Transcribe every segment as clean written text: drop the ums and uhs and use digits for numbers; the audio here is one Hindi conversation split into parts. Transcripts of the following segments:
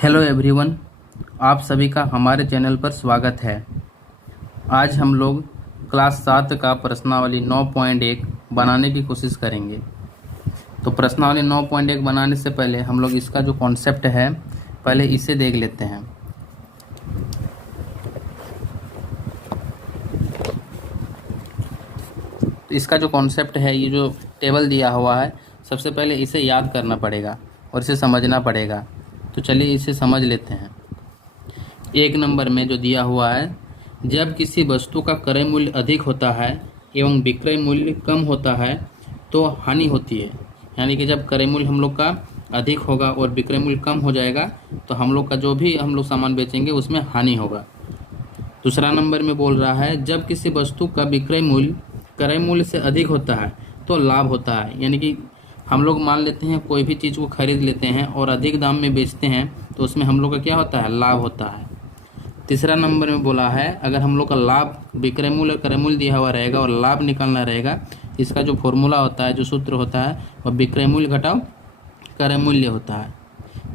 हेलो एवरीवन, आप सभी का हमारे चैनल पर स्वागत है। आज हम लोग क्लास 7 का प्रश्नावली 9.1 बनाने की कोशिश करेंगे। तो प्रश्नावली 9.1 बनाने से पहले हम लोग इसका जो कॉन्सेप्ट है पहले इसे देख लेते हैं। इसका जो कॉन्सेप्ट है, ये जो टेबल दिया हुआ है, सबसे पहले इसे याद करना पड़ेगा और इसे समझना पड़ेगा। तो चलिए इसे समझ लेते हैं। 1 नंबर में जो दिया हुआ है, जब किसी वस्तु का क्रय मूल्य अधिक होता है एवं विक्रय मूल्य कम होता है तो हानि होती है। यानी कि जब क्रय मूल्य हम लोग का अधिक होगा और विक्रय मूल्य कम हो जाएगा तो हम लोग का जो भी हम लोग सामान बेचेंगे उसमें हानि होगा। दूसरा नंबर में बोल रहा है, जब किसी वस्तु का विक्रय मूल्य क्रय मूल्य से अधिक होता है तो लाभ होता है। यानी कि हम लोग मान लेते हैं कोई भी चीज़ को खरीद लेते हैं और अधिक दाम में बेचते हैं तो उसमें हम लोग का क्या होता है, लाभ होता है। तीसरा नंबर में बोला है, अगर हम लोग का लाभ विक्रय मूल्य और क्रय मूल्य दिया हुआ रहेगा और लाभ निकालना रहेगा, इसका जो फॉर्मूला होता है, जो सूत्र होता है, वह विक्रय मूल्य घटाओ क्रय मूल्य होता है।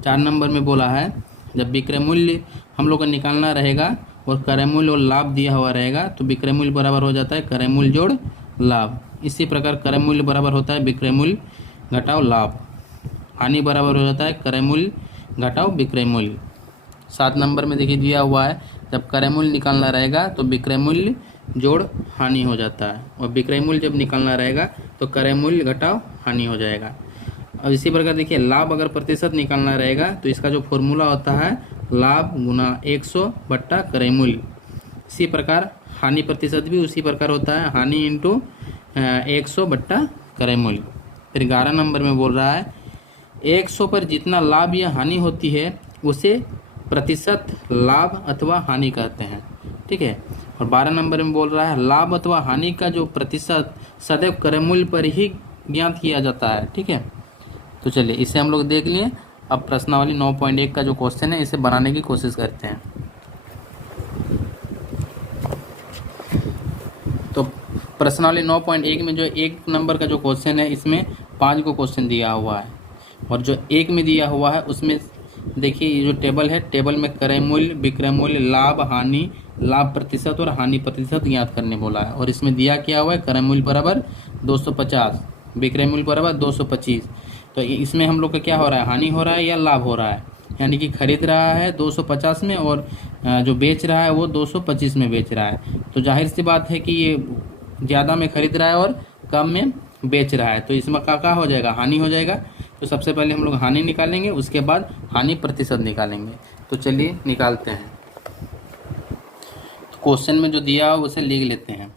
4 नंबर में बोला है, जब विक्रय मूल्य हम लोग का निकालना रहेगा और क्रय मूल्य और लाभ दिया हुआ रहेगा तो विक्रय मूल्य बराबर हो जाता है क्रय मूल्य जोड़ लाभ। इसी प्रकार क्रय मूल्य बराबर होता है विक्रय मूल्य घटाओ लाभ। हानि बराबर हो जाता है क्रय मूल्य घटाओ विक्रय मूल्य। 7 नंबर में देखिए दिया हुआ है, जब क्रय मूल्य निकालना रहेगा तो विक्रय मूल्य जोड़ हानि हो जाता है और विक्रय मूल्य जब निकालना रहेगा तो क्रय मूल्य घटाओ हानि हो जाएगा। अब इसी प्रकार देखिए, लाभ अगर प्रतिशत निकालना रहेगा तो इसका जो फॉर्मूला होता है, लाभ गुना 100 बट्टा क्रय मूल्य। इसी प्रकार हानि प्रतिशत भी उसी प्रकार होता है, हानि इंटू 100 बट्टा क्रय मूल्य। फिर 11 नंबर में बोल रहा है, 100 पर जितना लाभ या हानि होती है उसे प्रतिशत लाभ अथवा हानि कहते हैं। ठीक है। और 12 नंबर में बोल रहा है, लाभ अथवा हानि का जो प्रतिशत सदैव क्रय मूल्य पर ही ज्ञात किया जाता है। ठीक है। तो चलिए इसे हम लोग देख लिए। अब प्रश्नावली 9.1 का जो क्वेश्चन है इसे बनाने की कोशिश करते हैं। तो प्रश्नावली 9.1 में जो 1 नंबर का जो क्वेश्चन है, इसमें 5 को क्वेश्चन दिया हुआ है और जो 1 में दिया हुआ है उसमें देखिए, ये जो टेबल है, टेबल में क्रय मूल्य, विक्रय मूल्य, लाभ, हानि, लाभ प्रतिशत और हानि प्रतिशत ज्ञात करने बोला है। और इसमें दिया क्या हुआ है, क्रय मूल्य बराबर 250, विक्रय मूल्य बराबर 225। तो इसमें हम लोग का क्या हो रहा है, हानि हो रहा है या लाभ हो रहा है। यानी कि खरीद रहा है 250 में और जो बेच रहा है वो 225 में बेच रहा है। तो जाहिर सी बात है कि ये ज़्यादा में खरीद रहा है और कम में बेच रहा है, तो इसमें क्या हो जाएगा, हानि हो जाएगा। तो सबसे पहले हम लोग हानि निकालेंगे, उसके बाद हानि प्रतिशत निकालेंगे। तो चलिए निकालते हैं। तो क्वेश्चन में जो दिया है उसे लिख लेते हैं।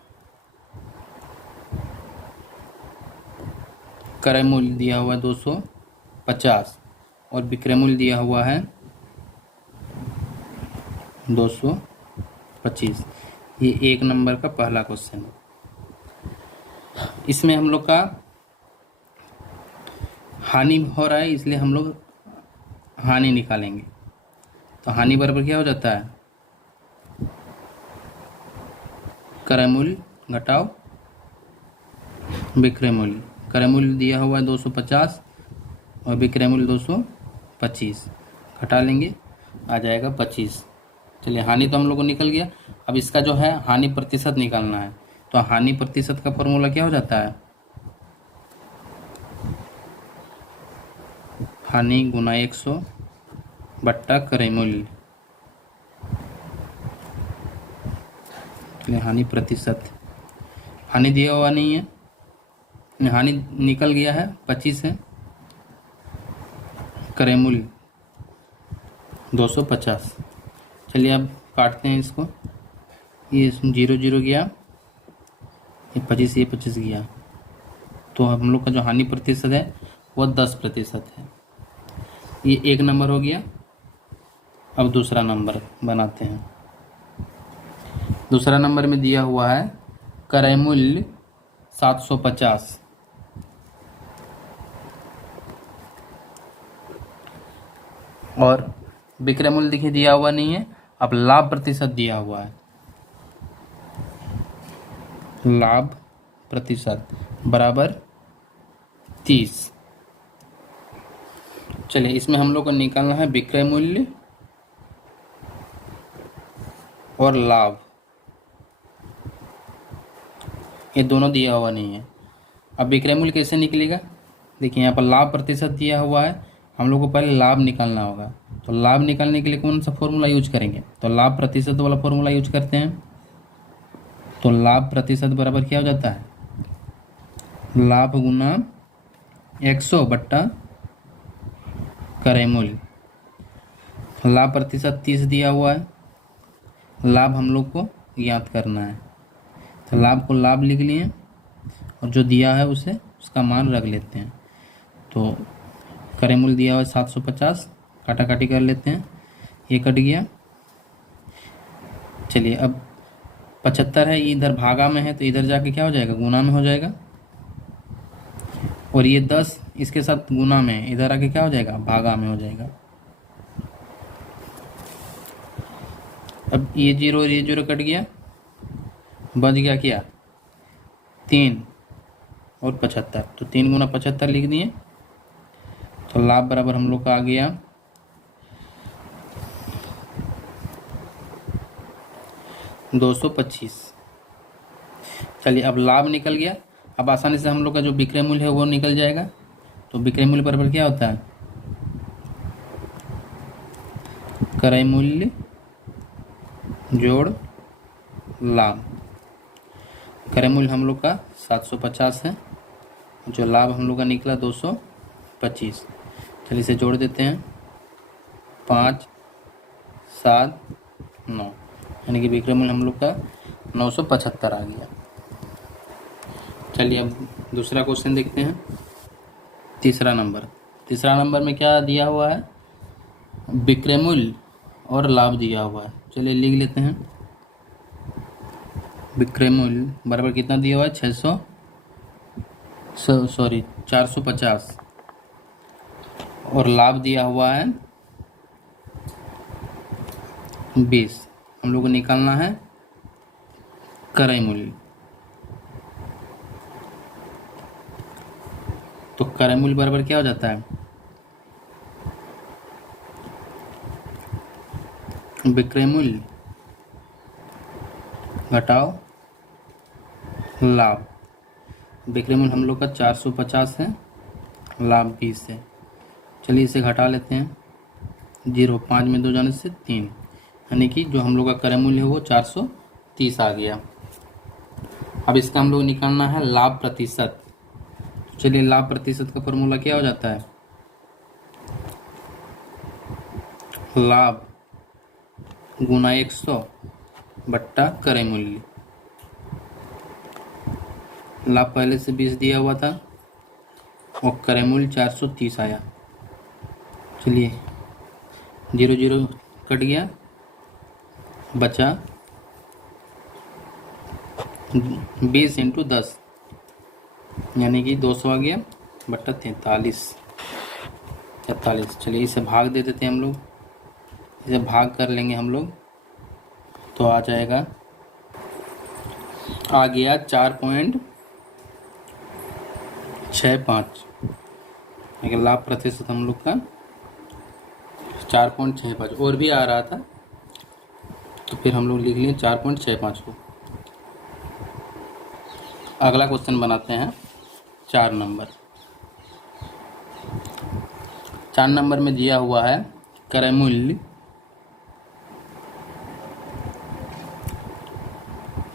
क्रय मूल्य दिया हुआ है 250 और विक्रय मूल्य दिया हुआ है 225। ये 1 नंबर का पहला क्वेश्चन है। इसमें हम लोग का हानि हो रहा है, इसलिए हम लोग हानि निकालेंगे। तो हानि बराबर क्या हो जाता है, क्रय मूल्य घटाओ विक्रय मूल्य। क्रय मूल्य दिया हुआ है 250 और विक्रय मूल्य 225, घटा लेंगे, आ जाएगा 25। चलिए, हानि तो हम लोग को निकल गया। अब इसका जो है हानि प्रतिशत निकालना है। तो हानि प्रतिशत का फॉर्मूला क्या हो जाता है, हानि गुना 100 बट्टा क्रय मूल्य। चलिए, हानि प्रतिशत, हानि दिया हुआ नहीं है, हानि निकल गया है, 25 है, क्रय मूल्य 250। चलिए अब काटते हैं इसको। ये 0 0 गया, ये 25 गया। तो हम लोग का जो हानि प्रतिशत है वो 10% है। ये 1 नंबर हो गया। अब दूसरा नंबर बनाते हैं। दूसरा नंबर में दिया हुआ है, क्रय मूल्य 750 और विक्रय मूल्य देखिए दिया हुआ नहीं है। अब लाभ प्रतिशत दिया हुआ है, लाभ प्रतिशत बराबर 30। चलिए, इसमें हम लोग को निकालना है विक्रय मूल्य और लाभ, ये दोनों दिया हुआ नहीं है। अब विक्रय मूल्य कैसे निकलेगा? देखिए यहाँ पर लाभ प्रतिशत दिया हुआ है, हम लोग को पहले लाभ निकालना होगा। तो लाभ निकालने के लिए कौन सा फॉर्मूला यूज करेंगे? तो लाभ प्रतिशत वाला फॉर्मूला यूज करते हैं। तो लाभ प्रतिशत बराबर क्या हो जाता है? लाभ गुना 100 बट्टा क्रय मूल्य। लाभ प्रतिशत 30 दिया हुआ है, लाभ हम लोग को ज्ञात करना है। तो लाभ को लाभ लिख लिए और जो दिया है उसे उसका मान रख लेते हैं। तो क्रय मूल्य दिया हुआ है 750, काटा काटी कर लेते हैं, ये कट गया। चलिए अब 75 है, ये इधर भागा में है तो इधर जाके क्या हो जाएगा? गुना में हो जाएगा। और ये 10 इसके साथ गुना में है, इधर आके क्या हो जाएगा? भागा में हो जाएगा। अब ये 0 और ये 0 कट गया, बच गया क्या? 3 और 75, तो 3 गुना 75 लिख दिए। तो लाभ बराबर हम लोग का आ गया 225। चलिए अब लाभ निकल गया, अब आसानी से हम लोग का जो विक्रय मूल्य है वो निकल जाएगा। तो विक्रय मूल्य बराबर क्या होता है? क्रय मूल्य जोड़ लाभ। क्रय मूल्य हम लोग का 750 है, जो लाभ हम लोग का निकला 225। चलिए इसे जोड़ देते हैं, 5 7 9, यानी कि विक्रय मूल्य हम लोग का 975 आ गया। चलिए अब दूसरा क्वेश्चन देखते हैं, तीसरा नंबर में क्या दिया हुआ है? विक्रय मूल्य और लाभ दिया हुआ है। चलिए लिख लेते हैं, विक्रय मूल्य बराबर कितना दिया हुआ है? 450 और लाभ दिया हुआ है 20। हम लोग को निकालना है क्रय मूल्य। तो क्रय मूल्य बराबर क्या हो जाता है? विक्रय मूल्य घटाओ लाभ। विक्रय मूल्य हम लोग का 450 है, लाभ 20 है। चलिए इसे घटा लेते हैं, 0 5 में 2 जाने से 3, यानी कि जो हम लोग का क्रय मूल्य है वो 430 आ गया। अब इसका हम लोग निकालना है लाभ प्रतिशत। चलिए लाभ प्रतिशत का फॉर्मूला क्या हो जाता है? लाभ गुना 100 बट्टा क्रय मूल्य। लाभ पहले से 20 दिया हुआ था और क्रय मूल्य 430 आया। चलिए 0 0 कट गया, बचा 20 × 10, यानी कि 200 आ गया बट्टा 43। चलिए इसे भाग दे देते हैं हम लोग, इसे भाग कर लेंगे हम लोग तो आ जाएगा, आ गया 4.65। लेकिन लाभ प्रतिशत हम लोग का 4.65 और भी आ रहा था तो फिर हम लोग लिख लिए 4.65 को। अगला क्वेश्चन बनाते हैं 4 नंबर में दिया हुआ है क्रय मूल्य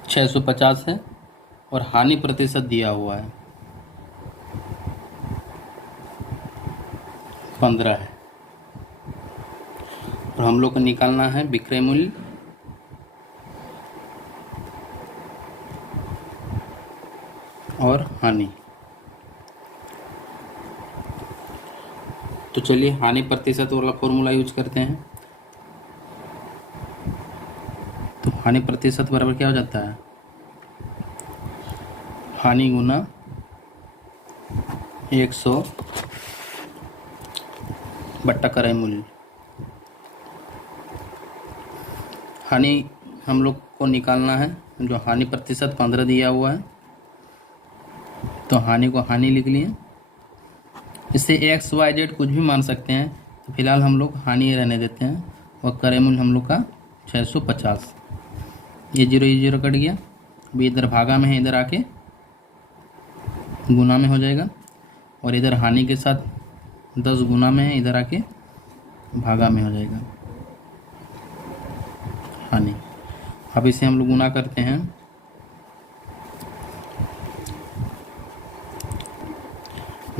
650 है और हानि प्रतिशत दिया हुआ है 15 है। और हम लोग को निकालना है विक्रय मूल्य और हानि। तो चलिए हानि प्रतिशत वाला फॉर्मूला यूज करते हैं। तो हानि प्रतिशत बराबर क्या हो जाता है? हानि गुना 100 बट्टा क्रय मूल्य। हानि हम लोग को निकालना है, जो हानि प्रतिशत 15 दिया हुआ है तो हानि को हानि लिख लिए। इससे x y z कुछ भी मान सकते हैं, तो फिलहाल हम लोग हानि रहने देते हैं। और क्रय मूल्य हम लोग का 650। ये जीरो कट गया। अभी इधर भागा में है, इधर आके गुना में हो जाएगा, और इधर हानि के साथ 10 गुना में है, इधर आके भागा में हो जाएगा हानि। अब इसे हम लोग गुना करते हैं,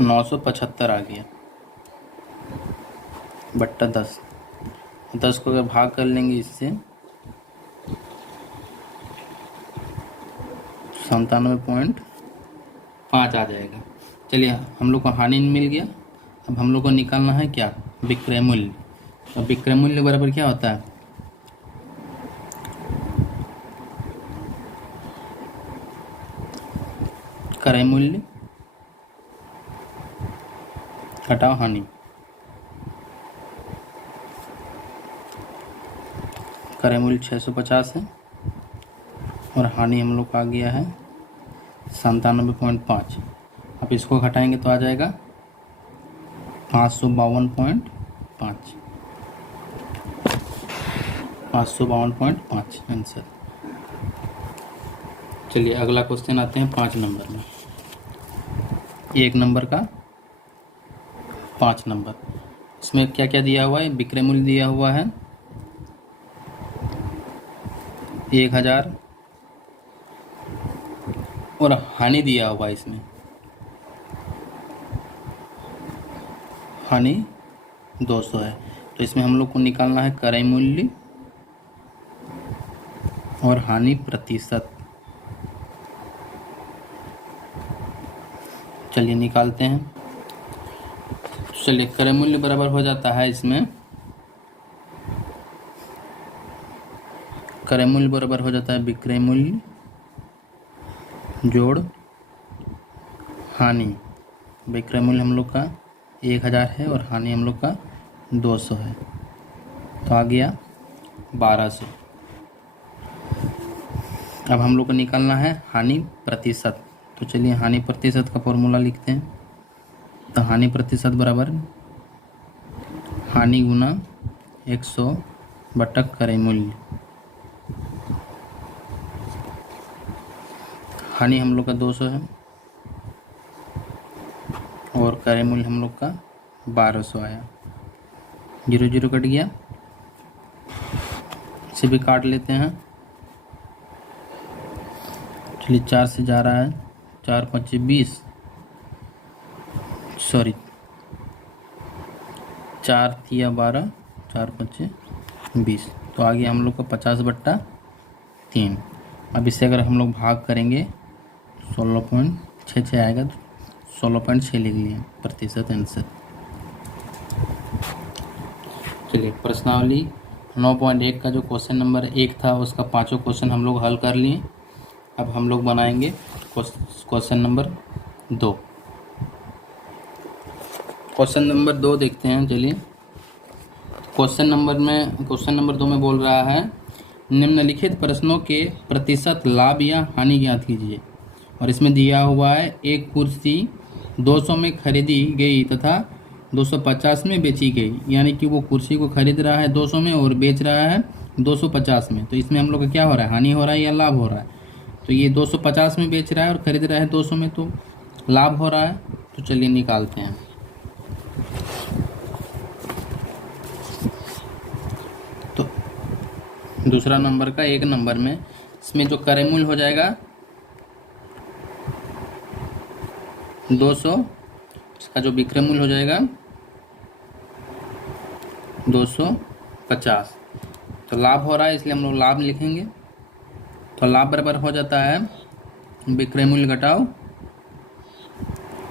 975 आ गया बट्टा 10। 10 को अगर भाग कर लेंगे इससे 97.5 आ जाएगा। चलिए हम लोग को हानि मिल गया। अब हम लोग को निकालना है क्या, विक्रय मूल्य। अब विक्रय मूल्य बराबर क्या होता है, क्रय मूल्य घटाओ हानि। क्रय मूल्य 650 है और हानि हम लोग का आ गया है 97.5। अब इसको घटाएंगे तो आ जाएगा 552.5, 552.5 आंसर। चलिए अगला क्वेश्चन आते हैं 5 नंबर में। 1 नंबर का 5 नंबर, इसमें क्या क्या दिया हुआ है, विक्रय मूल्य दिया हुआ है 1000 और हानि दिया हुआ है, इसमें हानि 200 है। तो इसमें हम लोग को निकालना है क्रय मूल्य और हानि प्रतिशत। चलिए निकालते हैं। चलिए क्रय मूल्य बराबर हो जाता है, इसमें क्रय मूल्य बराबर हो जाता है विक्रय मूल्य जोड़ हानि। विक्रय मूल्य हम लोग का 1000 है और हानि हम लोग का 200 है, तो आ गया 1200। अब हम लोग को निकालना है हानि प्रतिशत। तो चलिए हानि प्रतिशत का फॉर्मूला लिखते हैं। तो हानि प्रतिशत बराबर हानि गुना 100 बटा क्रय मूल्य। हानि हम लोग का 200 है और क्रय मूल्य हम लोग का 1200 आया। 0 कट गया, इसे भी काट लेते हैं। चलिए 4 से जा रहा है, 4 5 20, सॉरी 4 तिया 12, 4 5 20, तो आ गया हम लोग का 50/3। अब इससे अगर हम लोग भाग करेंगे 16.66 आएगा, तो 16.6 लिख लिए प्रतिशत आंसर। चलिए प्रश्नावली 9.1 का जो क्वेश्चन नंबर 1 था उसका 5 क्वेश्चन हम लोग हल कर लिए। अब हम लोग बनाएंगे क्वेश्चन नंबर 2। क्वेश्चन नंबर 2 देखते हैं। चलिए क्वेश्चन नंबर 2 में बोल रहा है निम्नलिखित प्रश्नों के प्रतिशत लाभ या हानि ज्ञात कीजिए। और इसमें दिया हुआ है एक कुर्सी 200 में खरीदी गई तथा 250 में बेची गई, यानी कि वो कुर्सी को खरीद रहा है 200 में और बेच रहा है 250 में। तो इसमें हम लोग का क्या हो रहा है, हानि हो रहा है या लाभ हो रहा है। तो ये 250 में बेच रहा है और खरीद रहा है 200 में, तो लाभ हो रहा है। तो चलिए निकालते हैं। तो दूसरा नंबर का 1 नंबर में इसमें जो क्रय मूल्य हो जाएगा 200, इसका जो विक्रय मूल्य हो जाएगा 250। तो लाभ हो रहा है इसलिए हम लोग लाभ लिखेंगे। तो लाभ बराबर हो जाता है विक्रय मूल्य घटाओ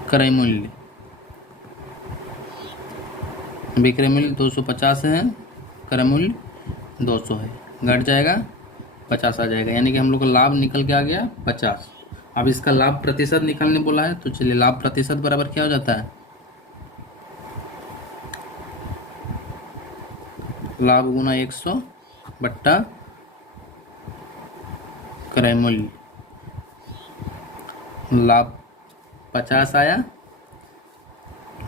क्रय मूल्य। विक्रय मूल्य 250 है, क्रय मूल्य 200 है, घट जाएगा 50 आ जाएगा, यानी कि हम लोग का लाभ निकल के आ गया 50। अब इसका लाभ प्रतिशत निकालने बोला है, तो चलिए लाभ प्रतिशत बराबर क्या हो जाता है, लाभ गुना 100 बट्टा क्रय मूल्य। लाभ 50 आया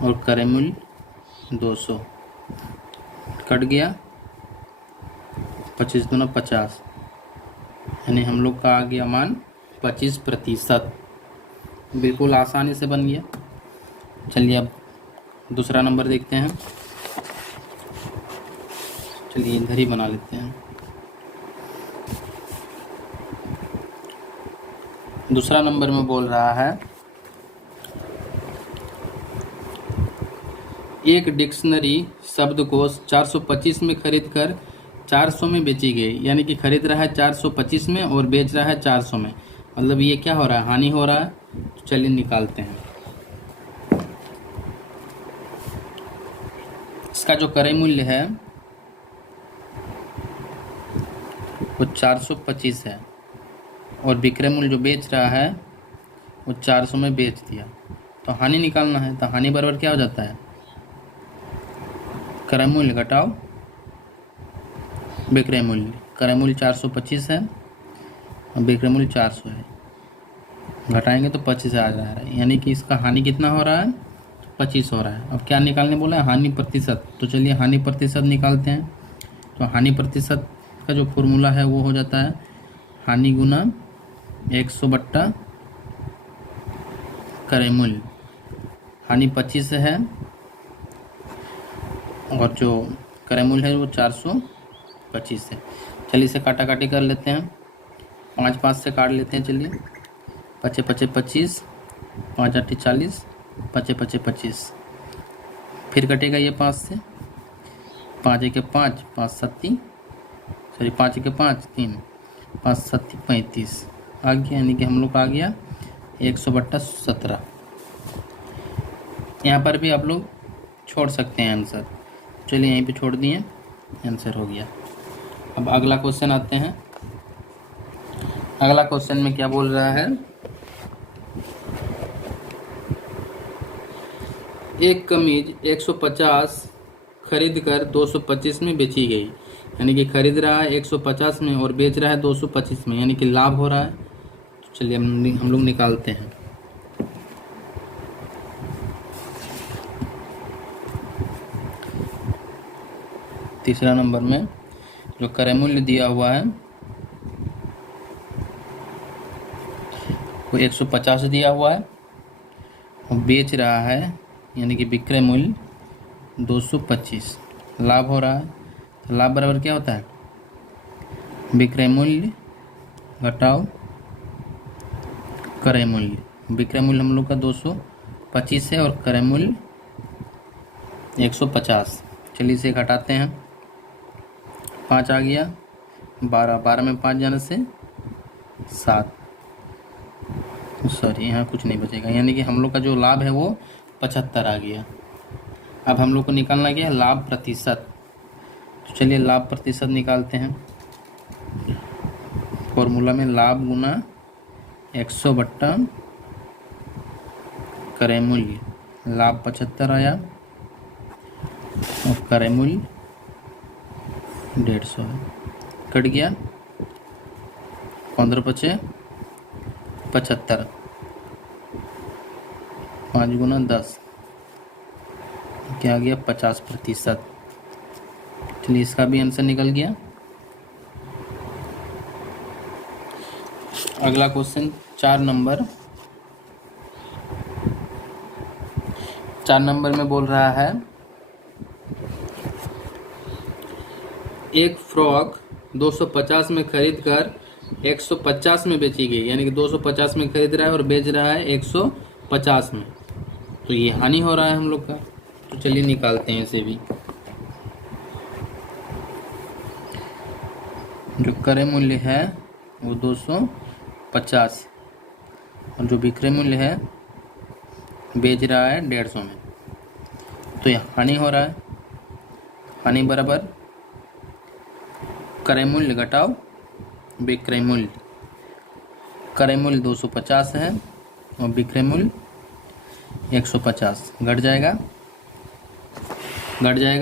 और क्रय मूल्य 200, कट गया 25 दूना 50, यानी हम लोग का आ गया मान 25%। बिल्कुल आसानी से बन गया। चलिए अब दूसरा नंबर देखते हैं। चलिए इधर ही बना लेते हैं। दूसरा नंबर में बोल रहा है एक डिक्शनरी शब्दकोश 425 में खरीद कर 400 में बेची गई। यानी कि खरीद रहा है 425 में और बेच रहा है 400 में, मतलब ये क्या हो रहा है, हानि हो रहा है। तो चलिए निकालते हैं। इसका जो क्रय मूल्य है वो 425 है और विक्रय मूल्य जो बेच रहा है वो 400 में बेच दिया, तो हानि निकालना है। तो हानि बराबर क्या हो जाता है, क्रय मूल्य घटाओ विक्रय मूल्य। क्रय मूल्य 425 है और विक्रय मूल्य 400 है, घटाएंगे तो 25 आ रहा है। यानी कि इसका हानि कितना हो रहा है, 25 हो रहा है। अब क्या निकालने बोला है, हानि प्रतिशत। तो चलिए हानि प्रतिशत निकालते हैं। तो हानि प्रतिशत का जो फॉर्मूला है वो हो जाता है हानि गुना 100 बट्टा क्रय मूल्य। हानि 25 है और जो क्रय मूल्य है वो 425 है। चलिए इसे काटा काटी कर लेते हैं। 5 5 से काट लेते हैं। चलिए 5 5 25, 5 8 40, 5 5 25। फिर कटेगा ये 5 से, 5 1 5, 5 7 सॉरी 5 1 5 3, 5 7 35 आ गया। यानी कि हम लोग का आ गया 100 बट्टा 17। यहाँ पर भी आप लोग छोड़ सकते हैं आंसर। चलिए यहीं पे छोड़ दिए, आंसर हो गया। अब अगला क्वेश्चन आते हैं। अगला क्वेश्चन में क्या बोल रहा है, एक कमीज 150 खरीद कर 225 में बेची गई। यानी कि खरीद रहा है 150 में और बेच रहा है 225 में, यानी कि लाभ हो रहा है। तो चलिए हम लोग निकालते हैं। तीसरा नंबर में जो क्रय मूल्य दिया हुआ है वो 150 दिया हुआ है और बेच रहा है, यानी कि विक्रय मूल्य 225, लाभ हो रहा है। तो लाभ बराबर क्या होता है, विक्रय मूल्य घटाओ क्रय मूल्य। विक्रय मूल्य हम लोग का 225 है और क्रय मूल्य 150। चलिए इसे घटाते हैं। 5 आ गया, 12, 12 में 5 जाने से 7, सॉरी यहाँ कुछ नहीं बचेगा। यानी कि हम लोग का जो लाभ है वो 75 आ गया। अब हम लोग को निकालना क्या है, लाभ प्रतिशत। तो चलिए लाभ प्रतिशत निकालते हैं। फॉर्मूला में लाभ गुना 100 बट्टा क्रय मूल्य। लाभ 75 आया और क्रय मूल्य 150 है, कट गया। 15 × 5 = 75, 5 गुना 10 क्या आ गया, 50%। चलिए इसका भी आंसर निकल गया। अगला क्वेश्चन 4 नंबर में बोल रहा है एक फ्रॉक 250 में खरीद कर 150 में बेची गई। यानी कि 250 में खरीद रहा है और बेच रहा है 150 में, तो ये हानि हो रहा है हम लोग का। तो चलिए निकालते हैं इसे भी। जो क्रय मूल्य है वो 250 और जो विक्रय मूल्य है बेच रहा है 150 में, तो ये हानि हो रहा है। हानि बराबर क्रय मूल्य घटाओ विक्रय मूल्य। क्रय मूल्य 250 है और विक्रय मूल्य 150, घट जाएगा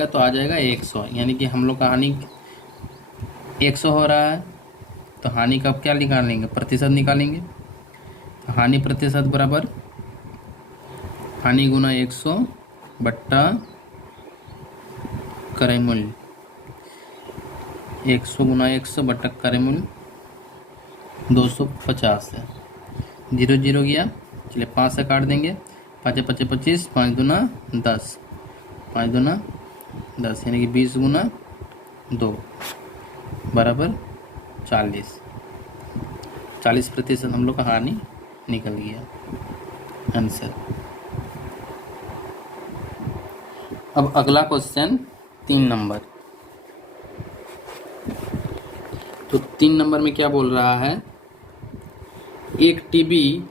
तो आ जाएगा 100। यानी कि हम लोग का हानि 100 हो रहा है, तो हानि का क्या निकालेंगे, प्रतिशत निकालेंगे। तो हानि प्रतिशत बराबर हानि गुना 100 बट्टा क्रय मूल्य। 100 गुना 100 बट्टा क्रय मूल्य 250 है। 0 0 गया, चलिए 5 से काट देंगे। 5 5 25, 5 दूना 10, 5 दूना 10 यानी कि 20 गुना 2 बराबर 40% हम लोग का हानि निकल गया आंसर। अब अगला क्वेश्चन 3 नंबर। तो 3 नंबर में क्या बोल रहा है, एक टीवी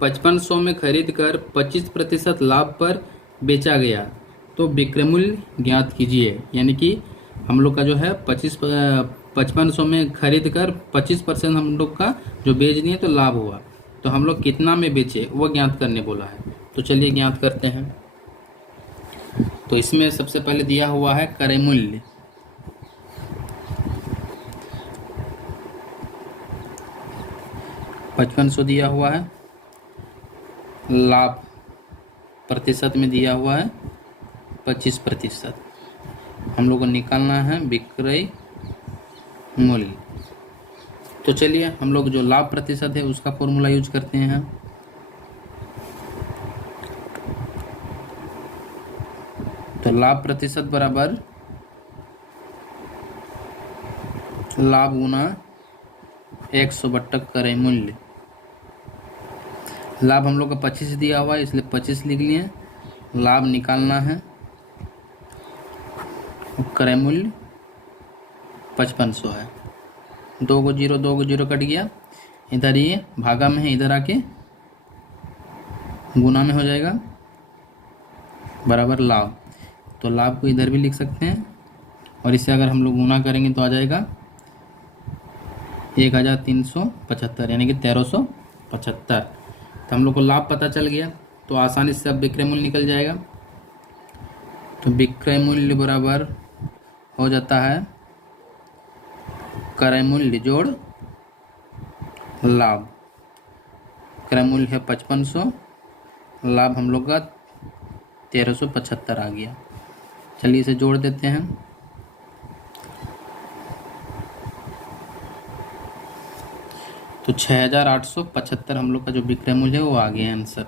5500 में खरीद कर 25% लाभ पर बेचा गया, तो विक्रय मूल्य ज्ञात कीजिए। यानी कि हम लोग का जो है 5500 में खरीद कर 25% हम लोग का जो बेच दिए तो लाभ हुआ, तो हम लोग कितना में बेचे वो ज्ञात करने बोला है। तो चलिए ज्ञात करते हैं। तो इसमें सबसे पहले दिया हुआ है क्रय मूल्य। $5500 दिया हुआ है, लाभ प्रतिशत में दिया हुआ है 25%। हम लोग को निकालना है विक्रय मूल्य। तो चलिए हम लोग जो लाभ प्रतिशत है उसका फॉर्मूला यूज करते हैं। तो लाभ प्रतिशत बराबर लाभ गुना 100 क्रय मूल्य। लाभ हम लोग का 25 दिया हुआ है इसलिए 25 लिख लिए। लाभ निकालना है, क्रय मूल्य 5500 है। 2 को 0 कट गया, इधर ये भागा में है, इधर आके गुना में हो जाएगा बराबर लाभ। तो लाभ को इधर भी लिख सकते हैं और इसे अगर हम लोग गुना करेंगे तो आ जाएगा 1375 यानी कि 1375। तो हम लोग को लाभ पता चल गया, तो आसानी से अब विक्रय मूल्य निकल जाएगा। तो विक्रय मूल्य बराबर हो जाता है क्रय मूल्य जोड़ लाभ। क्रय मूल्य है 5500, लाभ हम लोग का 1375 आ गया। चलिए इसे जोड़ देते हैं। तो 6875 हम लोग का जो विक्रय मूल्य है वो आ गया आंसर।